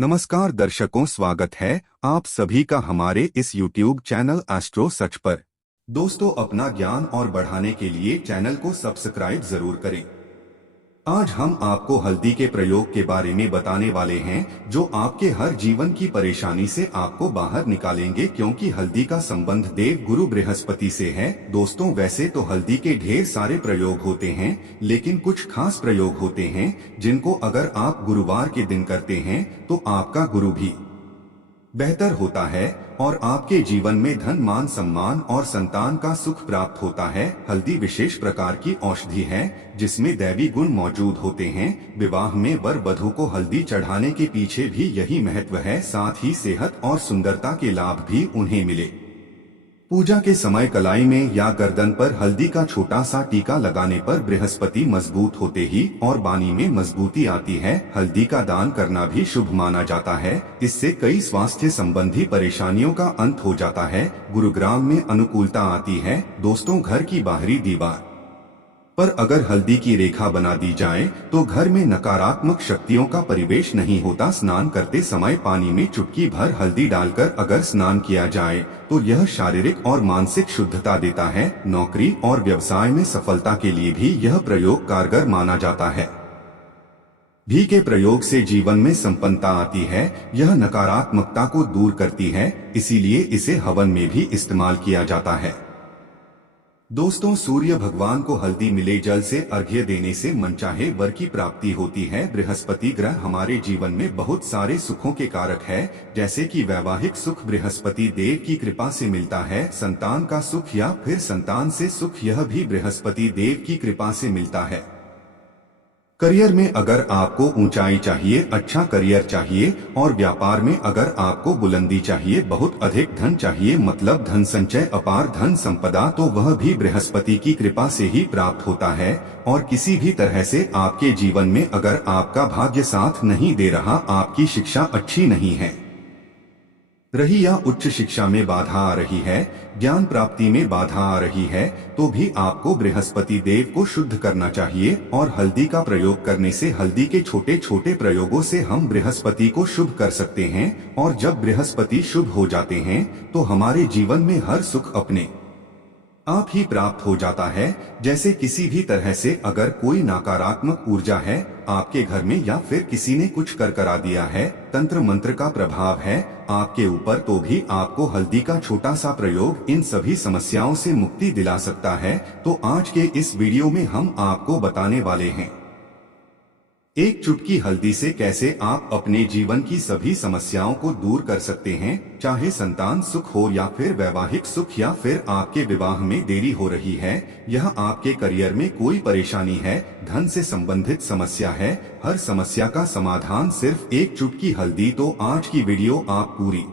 नमस्कार दर्शकों, स्वागत है आप सभी का हमारे इस YouTube चैनल एस्ट्रो सच पर। दोस्तों, अपना ज्ञान और बढ़ाने के लिए चैनल को सब्सक्राइब जरूर करें। आज हम आपको हल्दी के प्रयोग के बारे में बताने वाले हैं जो आपके हर जीवन की परेशानी से आपको बाहर निकालेंगे, क्योंकि हल्दी का संबंध देव गुरु बृहस्पति से है। दोस्तों, वैसे तो हल्दी के ढेर सारे प्रयोग होते हैं, लेकिन कुछ खास प्रयोग होते हैं जिनको अगर आप गुरुवार के दिन करते हैं तो आपका गुरु भी बेहतर होता है और आपके जीवन में धन, मान, सम्मान और संतान का सुख प्राप्त होता है। हल्दी विशेष प्रकार की औषधि है जिसमें दैवी गुण मौजूद होते हैं। विवाह में वर वधू को हल्दी चढ़ाने के पीछे भी यही महत्व है। साथ ही सेहत और सुंदरता के लाभ भी उन्हें मिले। पूजा के समय कलाई में या गर्दन पर हल्दी का छोटा सा टीका लगाने पर बृहस्पति मजबूत होते ही और वाणी में मजबूती आती है। हल्दी का दान करना भी शुभ माना जाता है। इससे कई स्वास्थ्य संबंधी परेशानियों का अंत हो जाता है। गुरुग्राम में अनुकूलता आती है। दोस्तों, घर की बाहरी दीवार पर अगर हल्दी की रेखा बना दी जाए तो घर में नकारात्मक शक्तियों का परिवेश नहीं होता। स्नान करते समय पानी में चुटकी भर हल्दी डालकर अगर स्नान किया जाए तो यह शारीरिक और मानसिक शुद्धता देता है। नौकरी और व्यवसाय में सफलता के लिए भी यह प्रयोग कारगर माना जाता है। घी के प्रयोग से जीवन में संपन्नता आती है। यह नकारात्मकता को दूर करती है, इसीलिए इसे हवन में भी इस्तेमाल किया जाता है। दोस्तों, सूर्य भगवान को हल्दी मिले जल से अर्घ्य देने से मनचाहे वर की प्राप्ति होती है। बृहस्पति ग्रह हमारे जीवन में बहुत सारे सुखों के कारक है, जैसे कि वैवाहिक सुख बृहस्पति देव की कृपा से मिलता है। संतान का सुख या फिर संतान से सुख, यह भी बृहस्पति देव की कृपा से मिलता है। करियर में अगर आपको ऊंचाई चाहिए, अच्छा करियर चाहिए, और व्यापार में अगर आपको बुलंदी चाहिए, बहुत अधिक धन चाहिए, मतलब धन संचय, अपार धन संपदा, तो वह भी बृहस्पति की कृपा से ही प्राप्त होता है। और किसी भी तरह से आपके जीवन में अगर आपका भाग्य साथ नहीं दे रहा, आपकी शिक्षा अच्छी नहीं है रही या उच्च शिक्षा में बाधा आ रही है, ज्ञान प्राप्ति में बाधा आ रही है, तो भी आपको बृहस्पति देव को शुद्ध करना चाहिए। और हल्दी का प्रयोग करने से, हल्दी के छोटे छोटे प्रयोगों से हम बृहस्पति को शुभ कर सकते हैं। और जब बृहस्पति शुभ हो जाते हैं तो हमारे जीवन में हर सुख अपने आप ही प्राप्त हो जाता है। जैसे किसी भी तरह से अगर कोई नकारात्मक ऊर्जा है आपके घर में, या फिर किसी ने कुछ कर करा दिया है, तंत्र मंत्र का प्रभाव है आपके ऊपर, तो भी आपको हल्दी का छोटा सा प्रयोग इन सभी समस्याओं से मुक्ति दिला सकता है। तो आज के इस वीडियो में हम आपको बताने वाले हैं एक चुटकी हल्दी से कैसे आप अपने जीवन की सभी समस्याओं को दूर कर सकते हैं। चाहे संतान सुख हो या फिर वैवाहिक सुख, या फिर आपके विवाह में देरी हो रही है, यह आपके करियर में कोई परेशानी है, धन से संबंधित समस्या है, हर समस्या का समाधान सिर्फ एक चुटकी हल्दी। तो आज की वीडियो आप पूरी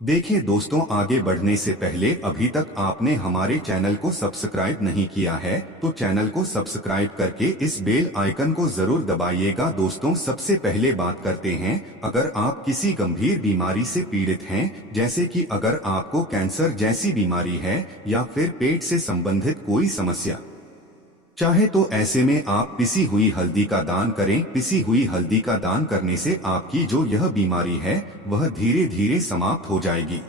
देखें। दोस्तों, आगे बढ़ने से पहले अभी तक आपने हमारे चैनल को सब्सक्राइब नहीं किया है तो चैनल को सब्सक्राइब करके इस बेल आइकन को जरूर दबाइएगा। दोस्तों, सबसे पहले बात करते हैं, अगर आप किसी गंभीर बीमारी से पीड़ित हैं, जैसे कि अगर आपको कैंसर जैसी बीमारी है या फिर पेट से संबंधित कोई समस्या चाहे, तो ऐसे में आप पिसी हुई हल्दी का दान करें। पिसी हुई हल्दी का दान करने से आपकी जो यह बीमारी है वह धीरे धीरे समाप्त हो जाएगी।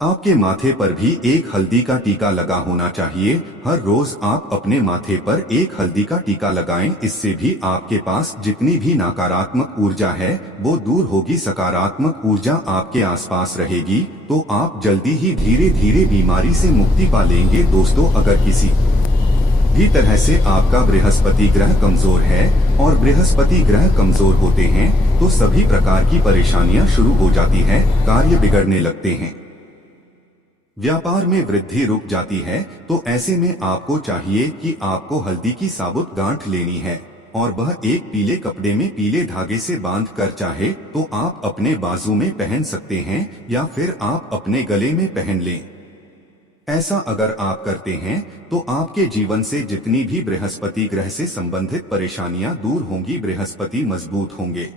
आपके माथे पर भी एक हल्दी का टीका लगा होना चाहिए। हर रोज आप अपने माथे पर एक हल्दी का टीका लगाएं। इससे भी आपके पास जितनी भी नकारात्मक ऊर्जा है वो दूर होगी, सकारात्मक ऊर्जा आपके आसपास रहेगी, तो आप जल्दी ही धीरे धीरे बीमारी से मुक्ति पा लेंगे। दोस्तों, अगर किसी भी तरह से आपका बृहस्पति ग्रह कमजोर है, और बृहस्पति ग्रह कमजोर होते हैं तो सभी प्रकार की परेशानियां शुरू हो जाती है, कार्य बिगड़ने लगते हैं, व्यापार में वृद्धि रुक जाती है। तो ऐसे में आपको चाहिए कि आपको हल्दी की साबुत गांठ लेनी है और वह एक पीले कपड़े में पीले धागे से बांध कर, चाहे तो आप अपने बाजू में पहन सकते हैं या फिर आप अपने गले में पहन लें। ऐसा अगर आप करते हैं तो आपके जीवन से जितनी भी बृहस्पति ग्रह से संबंधित परेशानियां दूर होंगी, बृहस्पति मजबूत होंगे।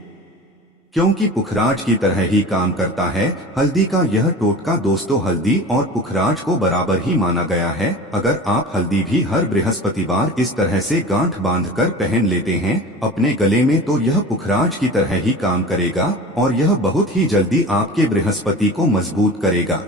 क्योंकि पुखराज की तरह ही काम करता है हल्दी का यह टोटका। दोस्तों, हल्दी और पुखराज को बराबर ही माना गया है। अगर आप हल्दी भी हर बृहस्पतिवार इस तरह से गांठ बांधकर पहन लेते हैं अपने गले में, तो यह पुखराज की तरह ही काम करेगा और यह बहुत ही जल्दी आपके बृहस्पति को मजबूत करेगा,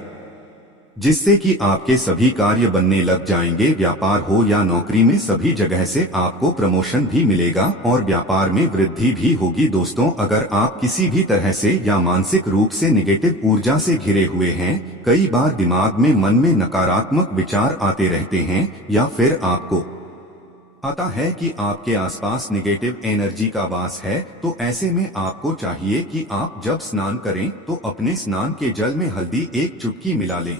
जिससे कि आपके सभी कार्य बनने लग जाएंगे। व्यापार हो या नौकरी में, सभी जगह से आपको प्रमोशन भी मिलेगा और व्यापार में वृद्धि भी होगी। दोस्तों, अगर आप किसी भी तरह से या मानसिक रूप से निगेटिव ऊर्जा से घिरे हुए हैं, कई बार दिमाग में मन में नकारात्मक विचार आते रहते हैं या फिर आपको आता है कि आपके आसपास निगेटिव एनर्जी का वास है, तो ऐसे में आपको चाहिए कि आप जब स्नान करें तो अपने स्नान के जल में हल्दी एक चुटकी मिला लें।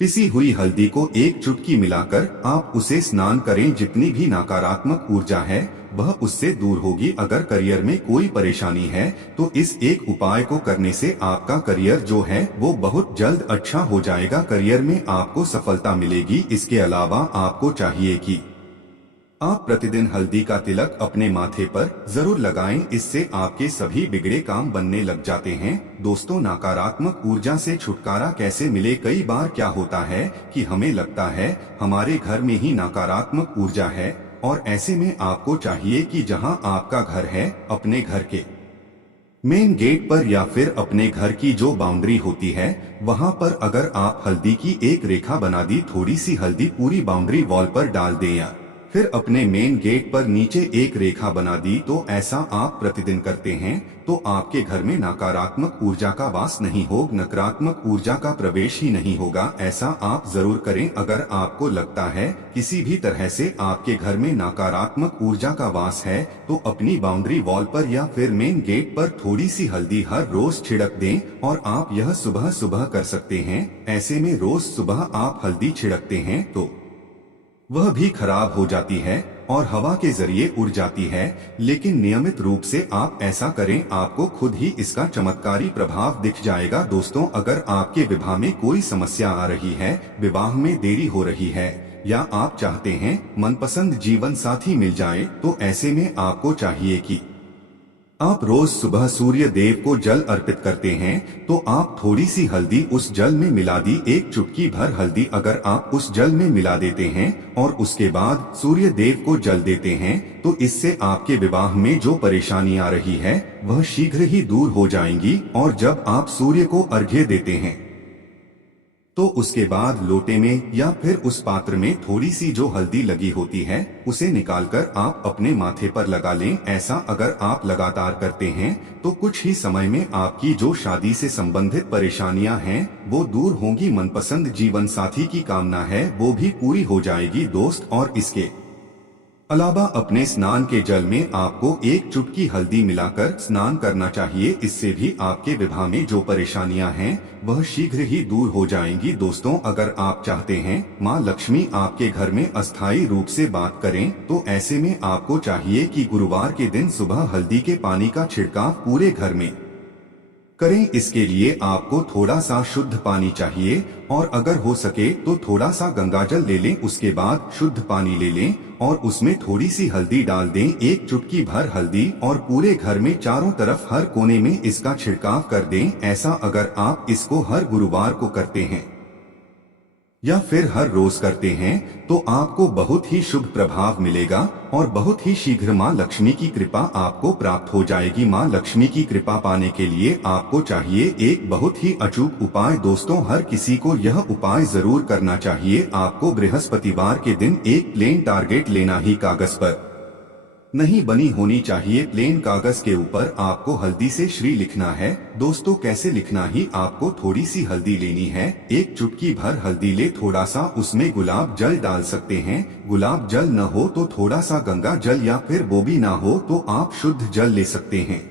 पिसी हुई हल्दी को एक चुटकी मिलाकर आप उसे स्नान करें। जितनी भी नकारात्मक ऊर्जा है वह उससे दूर होगी। अगर करियर में कोई परेशानी है तो इस एक उपाय को करने से आपका करियर जो है वो बहुत जल्द अच्छा हो जाएगा। करियर में आपको सफलता मिलेगी। इसके अलावा आपको चाहिए कि आप प्रतिदिन हल्दी का तिलक अपने माथे पर जरूर लगाएं। इससे आपके सभी बिगड़े काम बनने लग जाते हैं। दोस्तों, नकारात्मक ऊर्जा से छुटकारा कैसे मिले? कई बार क्या होता है कि हमें लगता है हमारे घर में ही नकारात्मक ऊर्जा है, और ऐसे में आपको चाहिए कि जहां आपका घर है, अपने घर के मेन गेट पर या फिर अपने घर की जो बाउंड्री होती है वहां पर अगर आप हल्दी की एक रेखा बना दी, थोड़ी सी हल्दी पूरी बाउंड्री वॉल पर डाल दें या फिर अपने मेन गेट पर नीचे एक रेखा बना दी, तो ऐसा आप प्रतिदिन करते हैं तो आपके घर में नकारात्मक ऊर्जा का वास नहीं होगा, नकारात्मक ऊर्जा का प्रवेश ही नहीं होगा। ऐसा आप जरूर करें। अगर आपको लगता है किसी भी तरह से आपके घर में नकारात्मक ऊर्जा का वास है, तो अपनी बाउंड्री वॉल पर या फिर मेन गेट पर थोड़ी सी हल्दी हर रोज छिड़क दें, और आप यह सुबह सुबह कर सकते हैं। ऐसे में रोज सुबह आप हल्दी छिड़कते हैं तो वह भी खराब हो जाती है और हवा के जरिए उड़ जाती है। लेकिन नियमित रूप से आप ऐसा करें, आपको खुद ही इसका चमत्कारी प्रभाव दिख जाएगा। दोस्तों, अगर आपके विवाह में कोई समस्या आ रही है, विवाह में देरी हो रही है, या आप चाहते हैं मनपसंद जीवन साथी मिल जाए, तो ऐसे में आपको चाहिए कि आप रोज सुबह सूर्य देव को जल अर्पित करते हैं, तो आप थोड़ी सी हल्दी उस जल में मिला दी। एक चुटकी भर हल्दी अगर आप उस जल में मिला देते हैं और उसके बाद सूर्य देव को जल देते हैं, तो इससे आपके विवाह में जो परेशानी आ रही है वह शीघ्र ही दूर हो जाएंगी। और जब आप सूर्य को अर्घ्य देते हैं तो उसके बाद लोटे में या फिर उस पात्र में थोड़ी सी जो हल्दी लगी होती है उसे निकालकर आप अपने माथे पर लगा लें। ऐसा अगर आप लगातार करते हैं तो कुछ ही समय में आपकी जो शादी से संबंधित परेशानियां हैं वो दूर होंगी। मनपसंद जीवन साथी की कामना है वो भी पूरी हो जाएगी। दोस्त, और इसके अलावा अपने स्नान के जल में आपको एक चुटकी हल्दी मिलाकर स्नान करना चाहिए। इससे भी आपके विवाह में जो परेशानियां हैं वह शीघ्र ही दूर हो जाएंगी। दोस्तों, अगर आप चाहते हैं माँ लक्ष्मी आपके घर में अस्थायी रूप से बात करें, तो ऐसे में आपको चाहिए कि गुरुवार के दिन सुबह हल्दी के पानी का छिड़काव पूरे घर में करें। इसके लिए आपको थोड़ा सा शुद्ध पानी चाहिए, और अगर हो सके तो थोड़ा सा गंगाजल ले लें। उसके बाद शुद्ध पानी ले लें और उसमें थोड़ी सी हल्दी डाल दें, एक चुटकी भर हल्दी, और पूरे घर में चारों तरफ हर कोने में इसका छिड़काव कर दें। ऐसा अगर आप इसको हर गुरुवार को करते हैं या फिर हर रोज करते हैं तो आपको बहुत ही शुभ प्रभाव मिलेगा और बहुत ही शीघ्र माँ लक्ष्मी की कृपा आपको प्राप्त हो जाएगी। माँ लक्ष्मी की कृपा पाने के लिए आपको चाहिए एक बहुत ही अचूक उपाय। दोस्तों, हर किसी को यह उपाय जरूर करना चाहिए। आपको बृहस्पतिवार के दिन एक प्लेन टारगेट लेना ही, कागज पर नहीं बनी होनी चाहिए। प्लेन कागज के ऊपर आपको हल्दी से श्री लिखना है। दोस्तों, कैसे लिखना ही, आपको थोड़ी सी हल्दी लेनी है, एक चुटकी भर हल्दी ले, थोड़ा सा उसमें गुलाब जल डाल सकते हैं। गुलाब जल न हो तो थोड़ा सा गंगा जल, या फिर वो भी ना हो तो आप शुद्ध जल ले सकते हैं।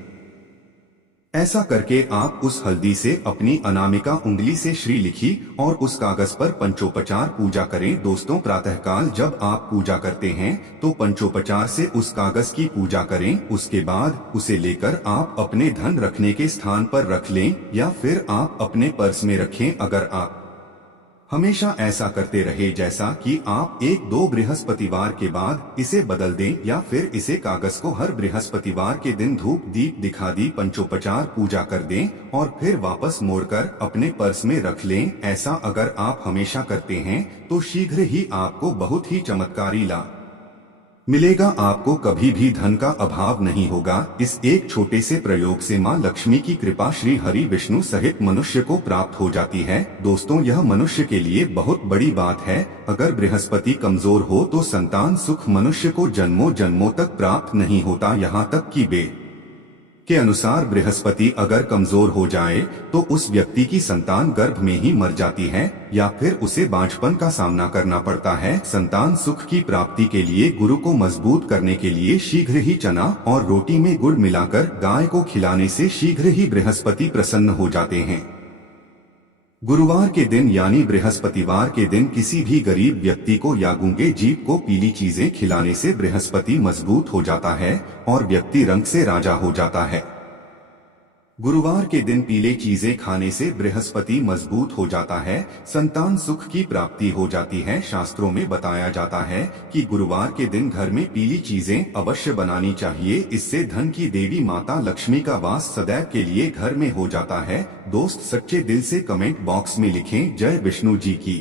ऐसा करके आप उस हल्दी से अपनी अनामिका उंगली से श्री लिखी और उस कागज पर पंचोपचार पूजा करें। दोस्तों, प्रातःकाल जब आप पूजा करते हैं तो पंचोपचार से उस कागज की पूजा करें। उसके बाद उसे लेकर आप अपने धन रखने के स्थान पर रख लें, या फिर आप अपने पर्स में रखें। अगर आप हमेशा ऐसा करते रहे जैसा कि आप 1-2 बृहस्पतिवार के बाद इसे बदल दें या फिर इसे कागज को हर बृहस्पतिवार के दिन धूप दीप दिखादी पंचोपचार पूजा कर दें और फिर वापस मोड़कर अपने पर्स में रख लें। ऐसा अगर आप हमेशा करते हैं तो शीघ्र ही आपको बहुत ही चमत्कारी लाभ मिलेगा। आपको कभी भी धन का अभाव नहीं होगा। इस एक छोटे से प्रयोग से मां लक्ष्मी की कृपा श्री हरि विष्णु सहित मनुष्य को प्राप्त हो जाती है। दोस्तों, यह मनुष्य के लिए बहुत बड़ी बात है। अगर बृहस्पति कमजोर हो तो संतान सुख मनुष्य को जन्मों जन्मों तक प्राप्त नहीं होता। यहाँ तक कि वेद के अनुसार बृहस्पति अगर कमजोर हो जाए तो उस व्यक्ति की संतान गर्भ में ही मर जाती है या फिर उसे बांझपन का सामना करना पड़ता है। संतान सुख की प्राप्ति के लिए गुरु को मजबूत करने के लिए शीघ्र ही चना और रोटी में गुड़ मिलाकर गाय को खिलाने से शीघ्र ही बृहस्पति प्रसन्न हो जाते हैं। गुरुवार के दिन यानी बृहस्पतिवार के दिन किसी भी गरीब व्यक्ति को या गूंगे जीव को पीली चीजें खिलाने से बृहस्पति मजबूत हो जाता है और व्यक्ति रंग से राजा हो जाता है। गुरुवार के दिन पीले चीजें खाने से बृहस्पति मजबूत हो जाता है, संतान सुख की प्राप्ति हो जाती है। शास्त्रों में बताया जाता है कि गुरुवार के दिन घर में पीली चीजें अवश्य बनानी चाहिए। इससे धन की देवी माता लक्ष्मी का वास सदैव के लिए घर में हो जाता है। दोस्त, सच्चे दिल से कमेंट बॉक्स में लिखें जय विष्णु जी की।